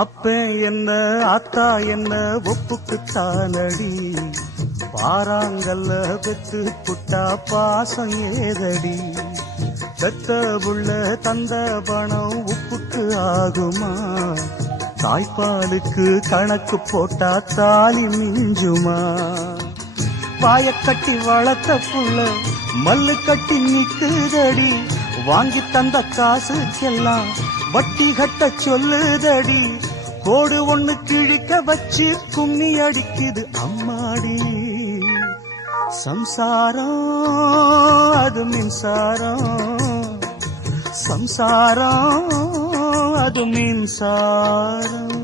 அப்ப என்ன அத்தா என்ன ஒப்புக்குத்தானடி, பாராங்கல்ல பெத்து புட்டா பாசம் ஏதடி, பெத்த புள்ள தந்த பணம் உப்புக்கு ஆகுமா, தாய்ப்பாலுக்கு கணக்கு போட்டா தாலி மிஞ்சுமா, வாயக்கட்டி வளர்த்த புள்ள மல்லு கட்டி நிக்குதடி, வாங்கி தந்த காசுக்கெல்லாம் வட்டி கட்ட சொல்லுதடி, கோடு ஒண்ணு கிழிக்க வச்சு கும்மி அடிக்குது அம்மாடி, சம்சாரம் அது மின்சாரம், சம்சாரம் அது மின்சாரம்.